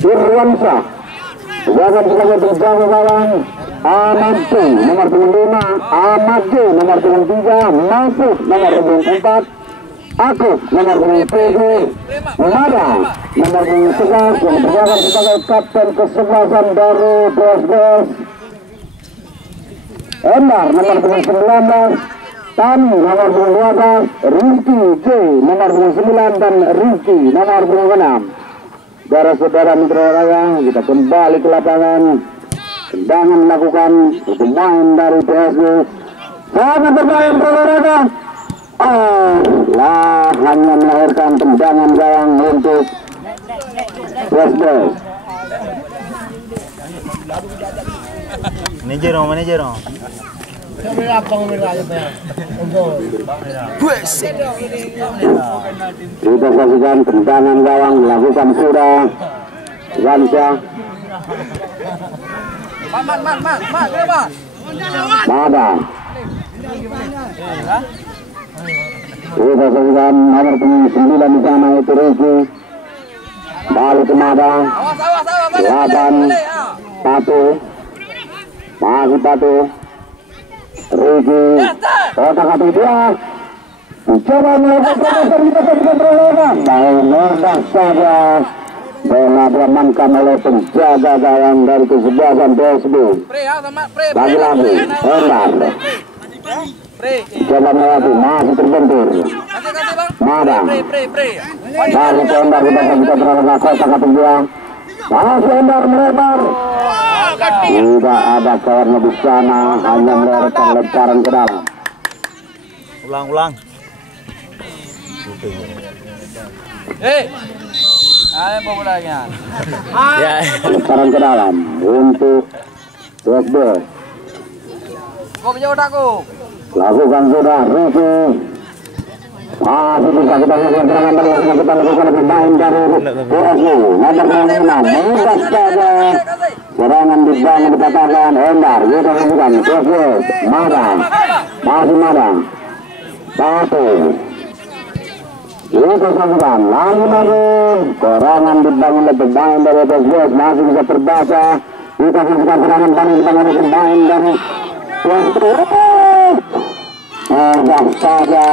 Irwansyah. Jangan sebagai penjaga gawang Ahmad P nomor 25, Ahmad J nomor 23, Mahfud nomor 24, Akuf nomor 27, Mada nomor 11 yang berjalan sebagai kapten kesebelasan dari BSBS, Endar nomor 19, Tani nomor 12, Rizky J nomor 29 dan Rizky nomor 26. Saudara-saudara mitra olahraga, kita kembali ke lapangan. Tendangan melakukan pemain dari PSB. Sangat bermain olahraga. Hanya melahirkan tendangan gawang untuk PSB. Manajer. Kita saksikan tendangan gawang melakukan sudah Irwansyah. Mada. Kita saksikan nomor 9 di sana itu Ricky. Balik ke Mada. 8 Patu. Masih Patu. Ricky. Kotak-kotak dia. Coba melakukan perlawanan. Mudah saja bola diamankan oleh penjaga gawang dari kesebelasan PSB. Lagi-lagi Endar. Coba melewati, masih terbentur. Mada. Masih ke Endar, kita berada kotak-kotak dia. Masih Endar melebar. Tidak ada kawannya di sana, hanya melewati lemparan ke dalam. Ulang. Ada bolanya. Ya. Lemparan ke dalam untuk PSB. Kau punya otakku. Lakukan sudah Ricky. Masih bisa kita serangan dari kita lakukan pemain dari PSB. Nomor 6 mudah saja. Serangan dibangun dikatakan Endar. Kita lakukan PSB. Mada. Masih Mada. Satu. Kita lakukan lagi. Serangan dibangun oleh pemain dari PSB. Masih bisa terbaca. Kita lakukan serangan dibangun oleh pemain dari PSB. Mudah saja.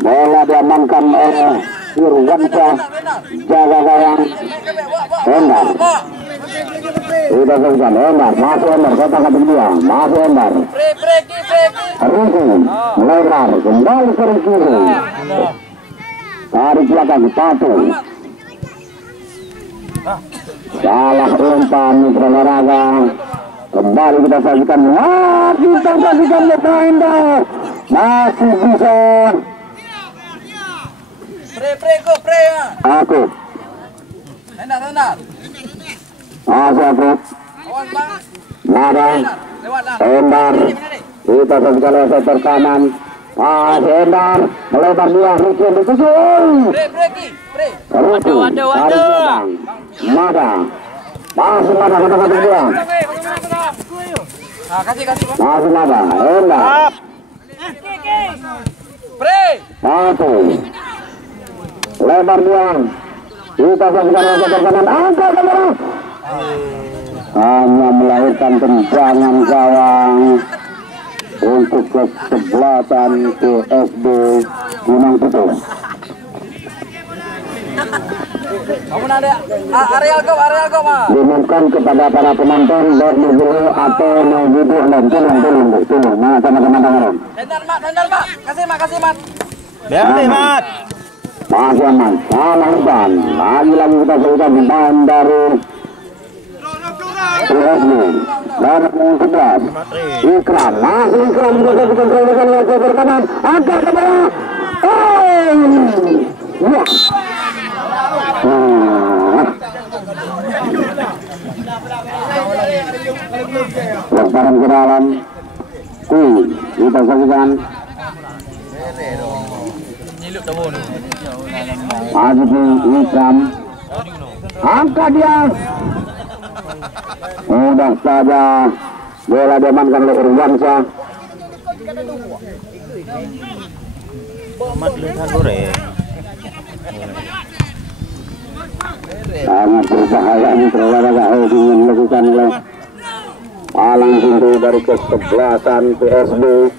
Bola diamankan oleh Irwansyah, jaga gawang Endar. Sudah selesai Endar, masuk Endar, kotak-kotak dia, masuk Endar. Ricky, melebar, kembali ke kiri. Tarik belakang, Patu. Salah umpan mitra olahraga. Kembali kita saksikan. Kita saksikan Endar. Masih bisa. Aku. Endar. Masih aku. Nada. Endar. Kita saksikan oleh sektor kanan. Masih Endar. Melebar dia. Ricky dituju. Waduh. Nada. Masih Mada. Kata-kata dia. Masih Mada. Endar. Satu. Lebar dia. Kita saksikan oleh sektor kanan. Angkat kamera. Hanya melahirkan tendangan gawang untuk kesebelasan PSB Gunung Putih. Areal kau mah. Diumumkan kepada para penonton baik dulu atau mau duduk dan tolong. Nah, sama-sama tangan. Tendar, Mak. Kasih, Mat. Biar Mat. Masih aman. Salah umpan. Lagi kita saksikan pemain dari PSB. Dan 11. Ikram. Masih Ikram kita saksikan perolehan yang ke kanan. Angkat ke bawah. Ya. Lemparan ke dalam. Kita saksikan. Maju Ikram. Angkat dia. Mudah saja. Bola diamankan oleh Irwansyah. Mat lihat dulu dari kesebelasan PSB.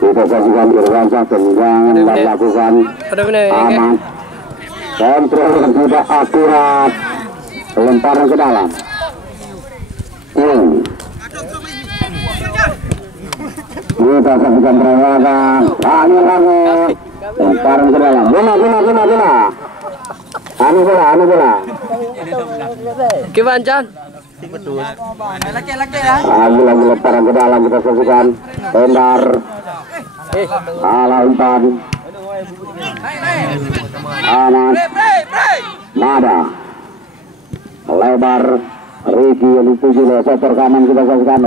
Kita saksikan Irwansyah tendangan dan lakukan aman. Kontrol yang tidak akurat, lemparan ke dalam. Kita saksikan pergerakan lagi lemparan ke dalam. Bola. Anu bola. Gimana Chan? Laki-laki ya. Lagi lemparan ke dalam, kita saksikan Endar. Umpan. Aman. Nada. Lebar. Ricky yang dituju oleh sektor kanan, kita saksikan.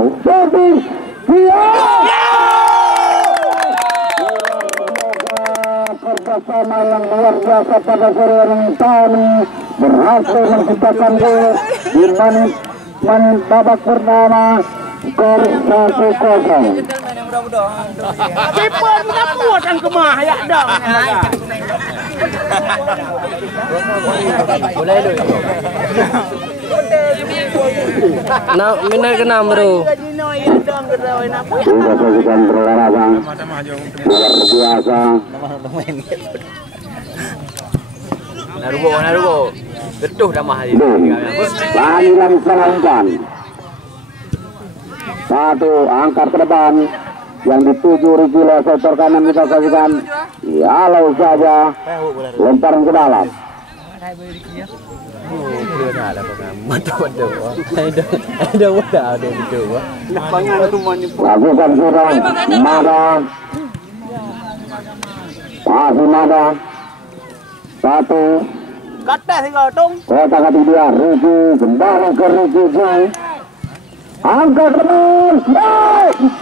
Kerjasama yang luar biasa pada sore ini, kami berhasil menciptakan gol di menit babak pertama, skor 1-0. Keeper punya puasan kemah ya dong. Boleh dulu. Nah, mina kena bro. Sudah saksikan berolahraga luar biasa. Narugo. Getuh dah mahal ini. Panggilan selanjutnya. Satu angkat ke depan yang dituju Ricky oleh sektor kanan, kita saksikan. Kalau saja lemparan ke dalam. Lakukan serang Mada. Masih Mada. Satu. Kata sih kau tung. Kota ketiga Ricky, kembali ke Ricky Jai. Angkat terus.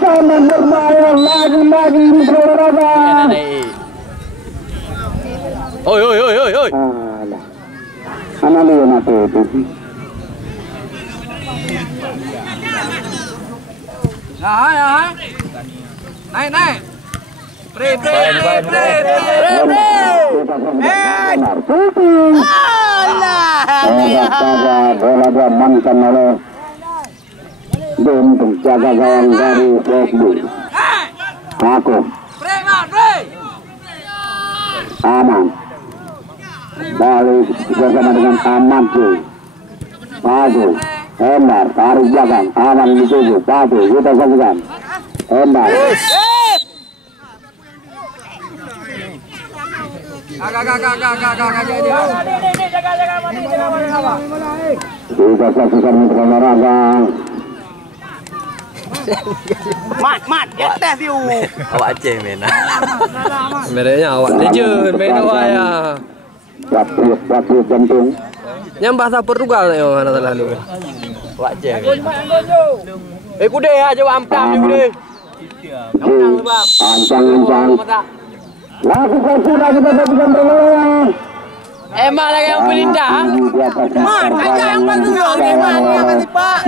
Sana berbahaya lagi di berolahraga. Oi. Mana dia nanti itu? Ya. Naik. Pre. Bola diamankan oleh untuk jaga gawang dari PSB. Aku aman. Balik bersama dengan Amanku. Padu. Endar tarik belakang. Aman dituju. Padu. Kita saksikan. Endar. Kita saksikan untuk olahraga. Mat, ya tes you. Awak ceh mena. Mereka awak terjun main awak ya. Waktu jantung. Yang bahasa Portugal ni orang nak lalu. Awak ceh. Kuda aja ampam ni kuda. Ancang. Lakukan sudah, kita saksikan perlawanan. Emang lagi yang pelindah. Mat, aja yang bantu yo masih Pak.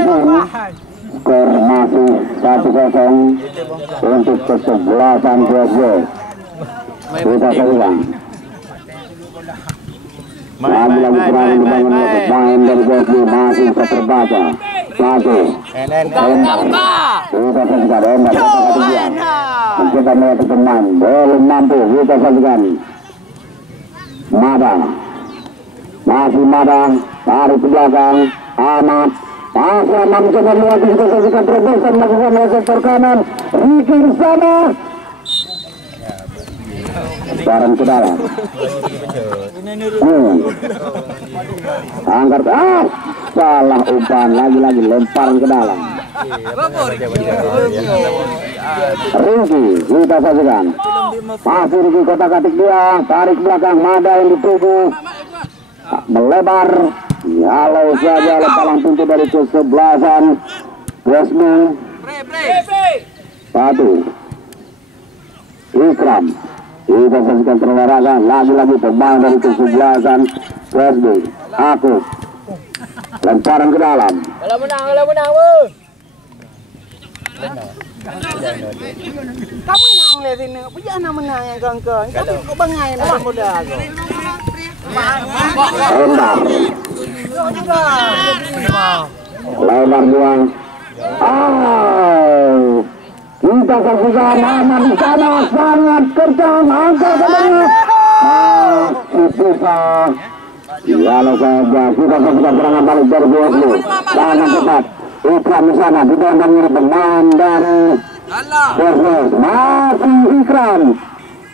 Skor masih 1-0 untuk kesebelasan PSB. Kita saksikan. Lagi serangan dibangun oleh pemain dari PSB, masih bisa terbaca. Satu. Buka. Kita saksikan Endar kota ketiga. Mencoba melihat pemain, belum mampu. Kita saksikan. Mada. Masih Mada. Tarik ke belakang. Ahmad. Pasal mencoba melaju, kita saksikan terobosan melakukan oleh sektor kanan. Ricky di sana. Sekarang ke dalam. Angkat. Salah umpan. Lagi lemparan ke dalam. Ricky, kita saksikan. Masih Ricky kotak-katik dia. Tarik belakang. Mada yang dituju. Melebar. Kalau saja lemparan pintu dari kesebelasan PSB. Satu. Ikram. Kita saksikan perolahraga. Lagi pemain dari kesebelasan PSB. Aku. Lemparan ke dalam. Kalau menang. Kamu menang le sini. Punya anak menang yang kongkong. Tapi kok bangai nak muda aku. Lebar buang. Kita saksikan nama di sana sangat kencang, angka katanya. Bisa. Lalu saja kita saksikan serangan balik dari BSB. Sangat cepat. Ikram di sana ditendang oleh pemain dari BSB. Masih Ikram.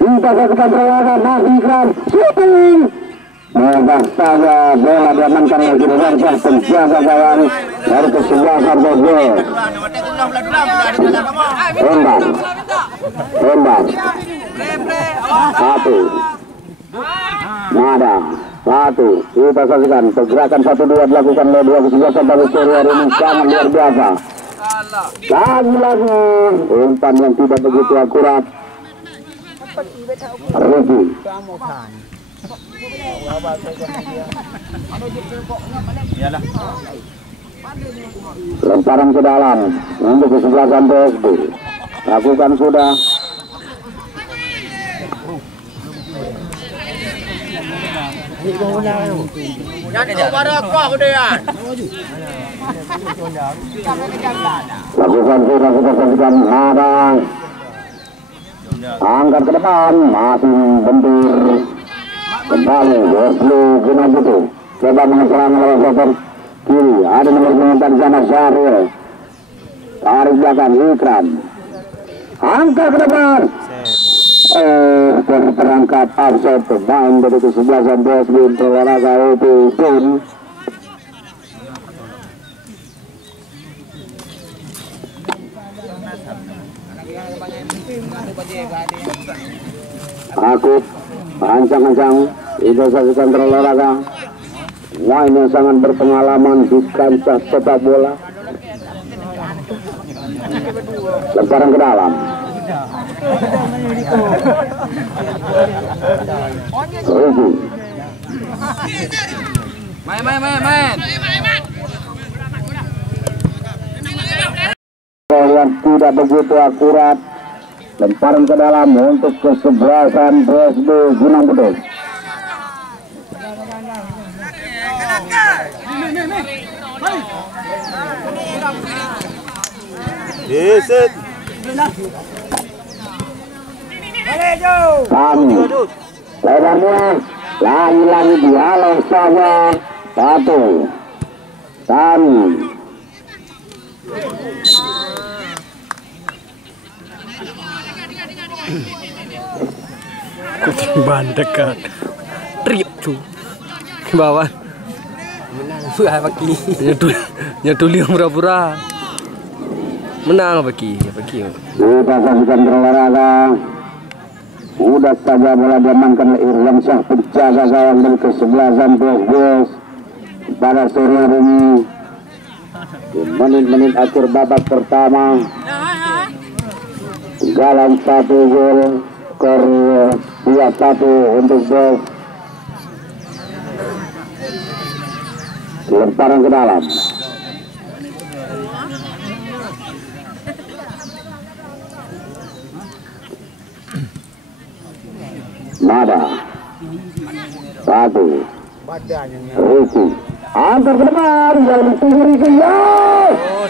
Kita saksikan serangan masih Ikram. Shooting. Mudah saja bola diamankan oleh Jurusan penjaga gawang dari kesebelasan BSB. Tembak. Satu. Nada. Satu. Kita saksikan pergerakan 1-2 dilakukan oleh dua kesebelasan dari sore hari ini sangat luar biasa. Lagi-lagi umpan yang tidak begitu akurat. Rugi. Lemparan ke dalam untuk kesebelasan BSB. Lakukan sudah. Lakukan sudah kita saksikan hadang. Angkat ke depan masih bentur. Kembali Wesley Gunabutu. Coba mengeserang oleh sektor kiri. Ada nomor penonton di sana Syahril. Tarik belakang Ikram. Angkat ke depan. Terperangkap offset pemain dari kesebelasan BSB olahraga itu pun. Aku ancang-ancang itu saksikan berolahraga. Wah, ini sangat berpengalaman di kancah sepak bola. Lemparan ke dalam. Rugi. Main. Yang tidak begitu akurat. Lemparan ke dalam untuk kesebelasan BSB Gunung Butuh. Kami lebarnya lagi-lagi dialog saja. Satu kami Kutimbang dekat. Triuk cu. Ke bawah. Menang baki. Nyetul yang pura-pura. Menang baki. kita saksikan berolahraga. Mudah saja bola diamankan oleh Irwan Syah penjaga gawang dari kesebelasan BSB pada sore hari ini. Di menit-menit akhir babak pertama. Galang 1 gol, skor 2-1 untuk BSB. Lemparan ke dalam. Nada. Satu. Ruki. Angkat ke depan. Jalan tinggi Ruki. Ya.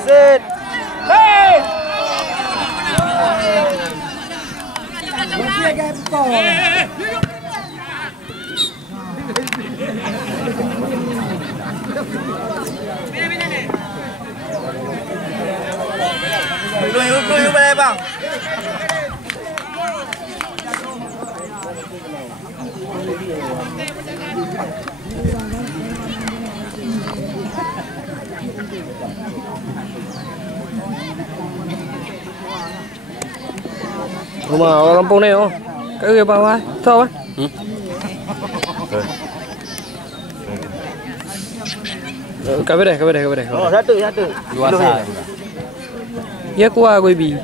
Sit. Dulu boleh bang. Rumah orang Lampung ni oh. Ke bawah. Tahu ah? Kabeh. Oh, satu. Dua sah. Ya kuah gue bi.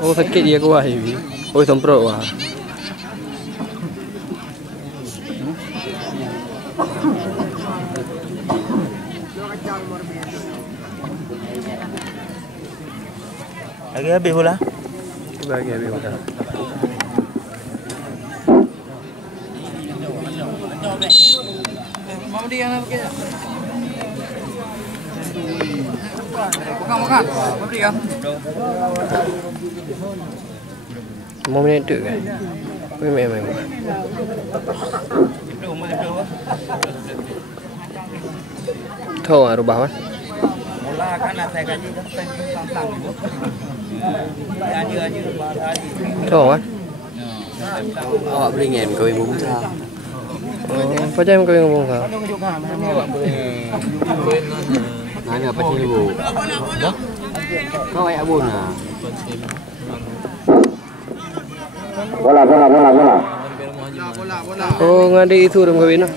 Oh sakit dia kuah hivi. Oh semprot wah. Lagi habis pula. Bagi habis dah. Mau dia nak pakai. Makan. Mau dia. 5 minit tu kan. Main. Tahu rubah kan? Mula kan saya gaji kan tang-tang itu. Aja Tahu kan? Awak beringin kau ibu muda. Apa jam kau ngomong kau? Mana apa sih ibu? Kau ayah bun lah. Bola. Oh ngadi itu rum kawin lah.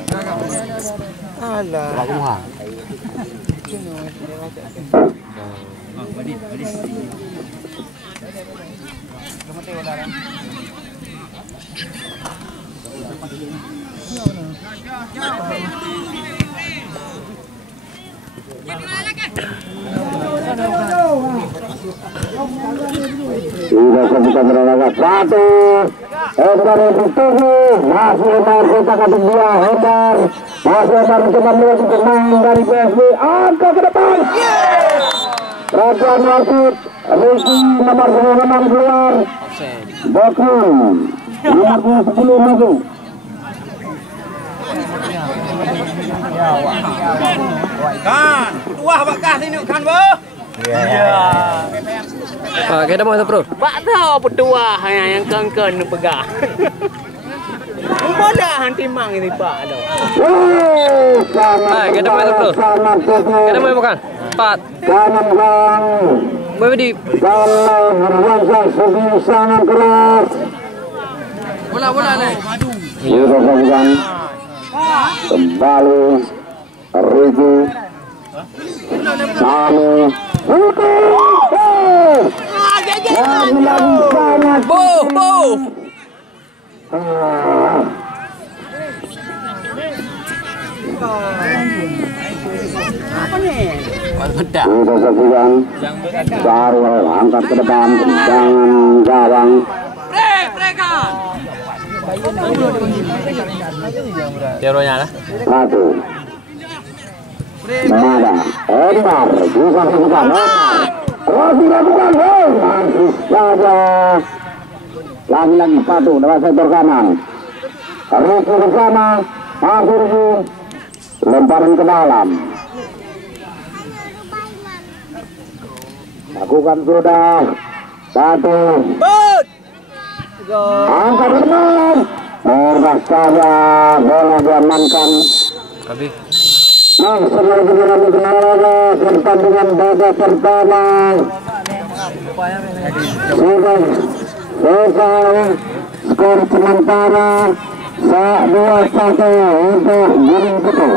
Alah. Aku mah. Sudah kebuka berangkat satu. Hendar itu masih Hendar kita kata dia Hendar masih Hendar mencoba melakukan pemain dari PSB angka ke depan. Raja Masud Ricky nomor 26 keluar. Bakun nomor 10 masuk. Kan, wah bakah sini kan bo. Ah kita mau bro. Bak tahu petua yang kengken pegang. Mana hanti mang ini pak ada. Ah kita mau bro. Kita mau makan. 4. Kanan bang. Boleh di. Kalau Herwansa Sugi sangat keras. Bola nih. Sudah kebukan. Kembali Ricky Sami Bo. Apa nih? Bedak. Sudah sebulan baru angkat ke depan jangan gawang Teronya lah. satu Mada Hendar juga sebulan terus dilakukan masih saja lagi satu dalam sektor kanan Ricky bersama masih Ricky lemparan ke dalam lakukan sudah satu angkat ke depan Murah saja bola diamankan Habis. segera dikenal pertandingan babak pertama sudah selesai skor sementara 2-1 untuk Gunung Putih.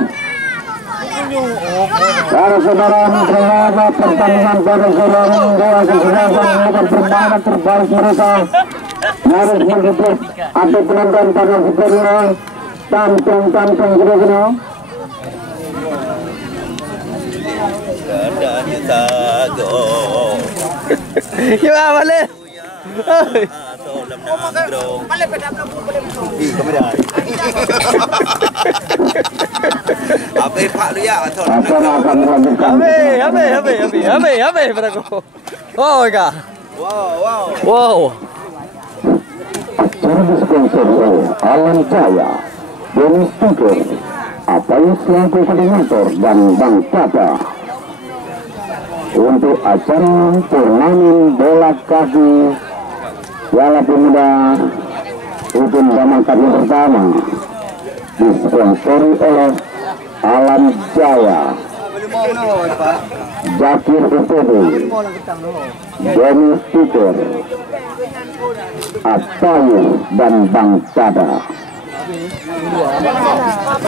Para saudara mencoba pertandingan pada sore ini dua kesempatan melakukan permainan terbaik mereka harus menjemput atau penonton pada sebenarnya tampung kira-kira. Keadaannya sago. Ya boleh. Apa pak lu ya? Akan melanjutkan. Habis pada aku. Oh kak. Wow. Acara disponsori oleh Alam Jaya, Dennis Tuker, Apais selaku koordinator dan Bang Tata. Untuk acara turnamen bola kaki Piala Pemuda Hukum Zaman Kaki pertama disponsori oleh Alam Jaya, Zakir UPD, Dennis Tuker, Apais dan Bang Tata.